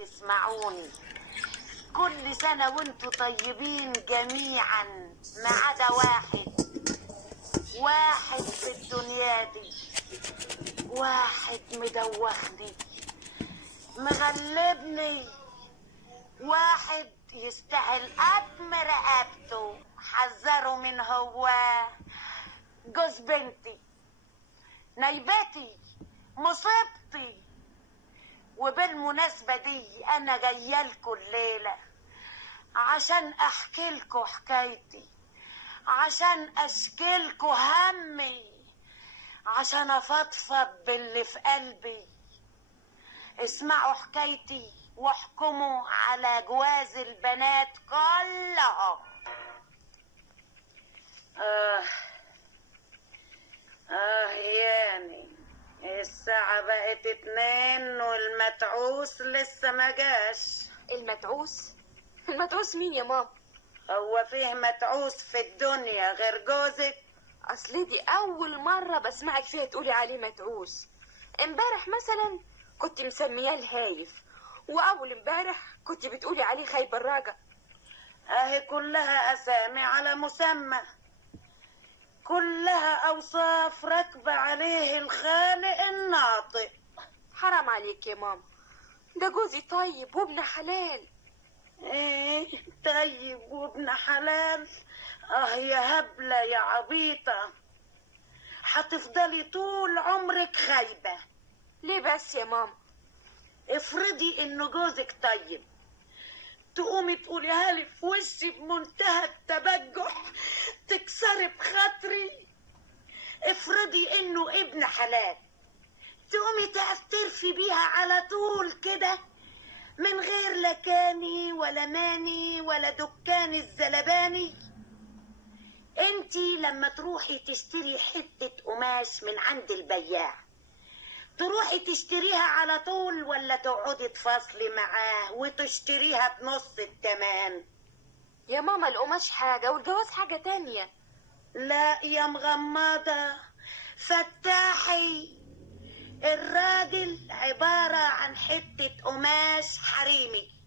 تسمعوني، كل سنة وانتوا طيبين جميعا ما عدا واحد في الدنيا دي، واحد مدوخني مغلبني، واحد يستاهل قدم رقبته، حذروا من هو جوز بنتي، نيبتي، مصيبتي. وبالمناسبة دي أنا جايالكوا الليلة عشان أحكيلكوا حكايتي، عشان أشكيلكوا همي، عشان أفضفض باللي في قلبي. اسمعوا حكايتي واحكموا على جواز البنات كلهم. يعني الساعة بقت 2 والمتعوس لسه ما جاش. المتعوس؟ المتعوس مين يا ماما؟ هو فيه متعوس في الدنيا غير جوزك؟ اصل دي اول مرة بسمعك فيها تقولي عليه متعوس. امبارح مثلا كنت مسمياه الهايف، واول امبارح كنت بتقولي عليه خايب الراجع. اهي كلها اسامي على مسمى، كلها اوصاف راكبه عليه الخالق الناطق. حرام عليك يا ماما، ده جوزي طيب وابن حلال. ايه طيب وابن حلال؟ يا هبله يا عبيطه، هتفضلي طول عمرك خايبه. ليه بس يا ماما؟ افرضي انه جوزك طيب، تقومي تقوليها لي في وشي بمنتهى التبجح، تكسري بخاطري. افرضي انه ابن حلال، تقومي تعترفي بيها على طول كده من غير لا كاني ولا ماني ولا دكان الزلباني. انتي لما تروحي تشتري حتة قماش من عند البياع، تروحي تشتريها على طول ولا تقعدي تفاصلي معاه وتشتريها بنص التمن؟ يا ماما القماش حاجة والجواز حاجة تانية. لا يا مغمضة، فتاحي. الراجل عبارة عن حتة قماش حريمي،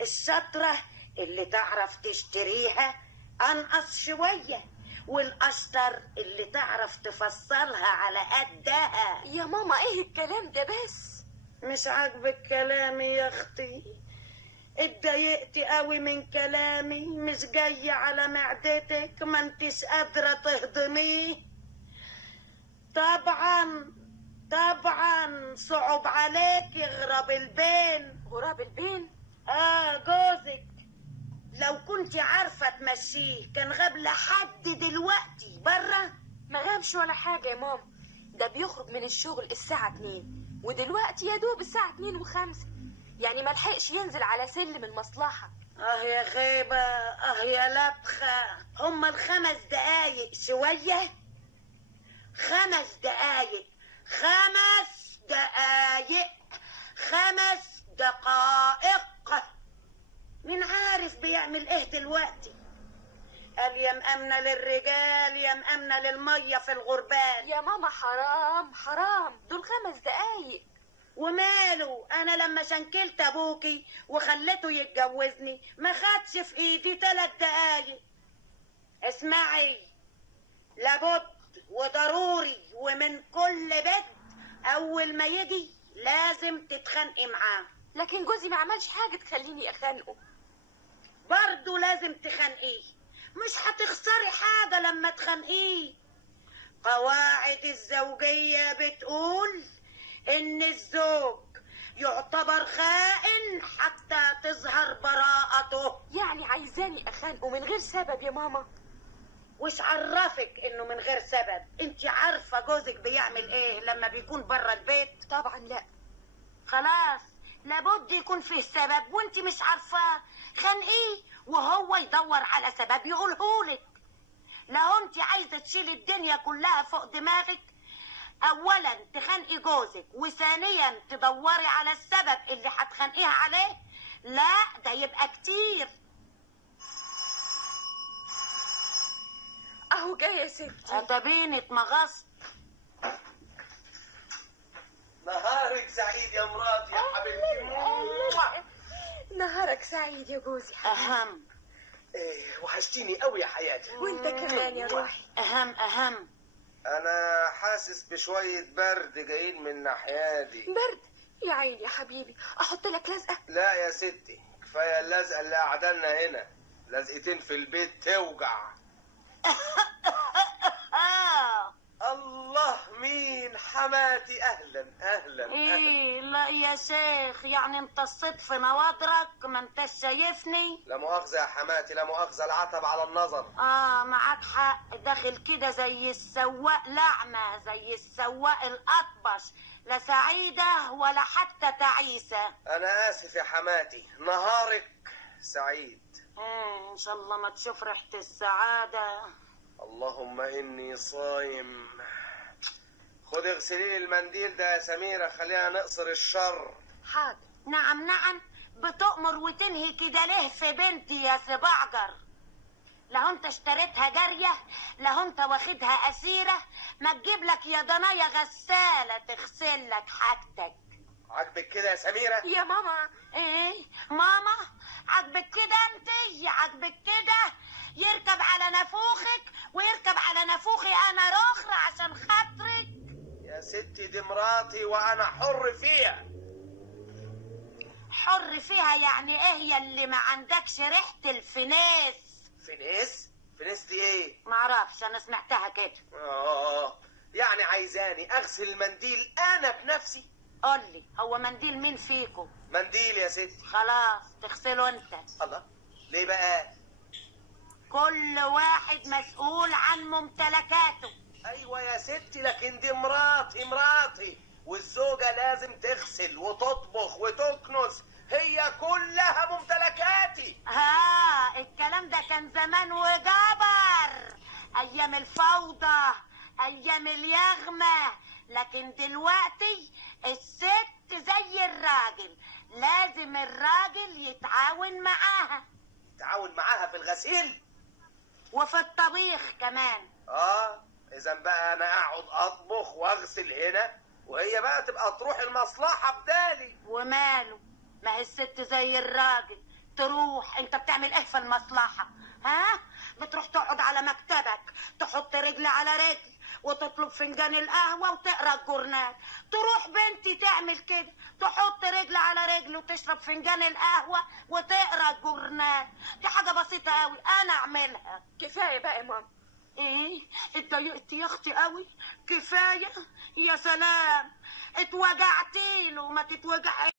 الشطرة اللي تعرف تشتريها أنقص شوية، والأشطر اللي تعرف تفصلها على قدها. يا ماما ايه الكلام ده بس؟ مش عاجبك كلامي يا اختي؟ اتضايقتي قوي من كلامي؟ مش جاي على معدتك؟ ما انتش قادرة تهضميه؟ طبعا صعب عليك غراب البين. غراب البين؟ جوزك لو كنت عارفة تمشيه كان غاب لحد دلوقتي برا. ما غابش ولا حاجة يا ماما، ده بيخرج من الشغل الساعة 2 ودلوقتي يا دوب الساعة 2:05، يعني ما لحقش ينزل على سلم المصلحة. يا غيبة، يا لبخة، هما ال5 دقايق شوية؟ 5 دقايق، 5 دقايق، 5 دقائق. مين عارف بيعمل ايه دلوقتي؟ قال يا مأمنة للرجال يا مأمنة للمية في الغربال. يا ماما حرام، دول 5 دقايق. وماله؟ انا لما شنكلت ابوكي وخليته يتجوزني ما خدش في ايدي 3 دقايق. اسمعي، لابد وضروري ومن كل بيت اول ما يجي لازم تتخانقي معاه. لكن جوزي ما عملش حاجة تخليني اخانقه. برضه لازم تخانقيه، مش هتخسري حاجة لما تخانقيه. قواعد الزوجية بتقول ان الزوج يعتبر خائن حتى تظهر براءته. يعني عايزاني اخانقه من غير سبب يا ماما؟ وش عرفك انه من غير سبب؟ انت عارفة جوزك بيعمل ايه لما بيكون برا البيت؟ طبعا لا. خلاص، لابد يكون فيه سبب وانت مش عارفاه. خانقيه وهو يدور على سبب يقولهولك. لو انت عايزة تشيل الدنيا كلها فوق دماغك، اولا تخانقي جوزك وثانيا تدوري على السبب اللي هتخانقيها عليه، لا ده يبقى كتير. اهو جاي يا ستي. اتبيني اتمغصت. نهارك سعيد يا مراتي يا حبيبتي. سعيد يا جوزي. اهم. إيه وحشتيني قوي يا حياتي. وانت كمان يا روحي. اهم. انا حاسس بشويه برد جايين من ناحيادي. برد يا عيني يا حبيبي، احط لك لزقه؟ لا يا ستي، كفايه اللزقه اللي قعدنا هنا، لزقتين في البيت توجع. الله، مين؟ حماتي. اهلا اهلا. ايه لا يا شيخ، يعني انت الصدف نواضرك ما انتش شايفني؟ لا مؤاخذه يا حماتي، لا مؤاخذه، العتب على النظر. معاك حق، داخل كده زي السواق لعمة، زي السواق الأطبش، لا سعيدة ولا حتى تعيسة. انا اسف يا حماتي، نهارك سعيد. ان شاء الله ما تشوف ريحة السعادة. اللهم اني صايم. خدي اغسلي لي المنديل ده يا سميرة، خلينا نقصر الشر. حاضر. نعم، بتؤمر وتنهي كده ليه في بنتي يا سبعجر؟ لو انت اشتريتها جارية، لو انت واخدها أسيرة، ما تجيب لك يا ضنايا غسالة تغسل لك حاجتك. عاجبك كده يا سميرة؟ يا ماما. ايه ماما؟ عاجبك كده انتي؟ عاجبك كده؟ يركب على نافوخك ويركب على نافوخي انا رخرة عشان خاطرك؟ يا ستي دي مراتي وانا حر فيها. حر فيها يعني ايه يا اللي ما عندكش ريحة الفنيس؟ فينيس دي ايه؟ معرفش، انا سمعتها كده. يعني عايزاني اغسل المنديل انا بنفسي؟ قولي، هو منديل مين فيكم؟ منديل يا ستي. خلاص تغسله انت. الله، ليه بقى؟ كل واحد مسؤول عن ممتلكاته. ايوه يا ستي، لكن دي مراتي، والزوجة لازم تغسل وتطبخ وتكنس، هي كلها ممتلكاتي. الكلام ده كان زمان وجبر، ايام الفوضى، ايام اليغمة. لكن دلوقتي الست زي الراجل، لازم الراجل يتعاون معاها. يتعاون معاها في الغسيل وفي الطبيخ كمان. اذا بقى انا اقعد اطبخ واغسل هنا، وهي بقى تبقى تروح المصلحة بدالي. وماله، ما هي الست زي الراجل، تروح. انت بتعمل ايه في المصلحة؟ بتروح تقعد على مكتبك، تحط رجل على رجل وتطلب فنجان القهوة وتقرا الجورنال. تروح بنتي تعمل كده، تحط رجل على رجل وتشرب فنجان القهوة وتقرا الجورنال. دي حاجة بسيطة قوي، انا اعملها. كفايه بقى يا ماما. ايه اتضايقتي يا اختي قوي؟ كفاية؟ يا سلام، اتوجعتي له، ما تتوجعي.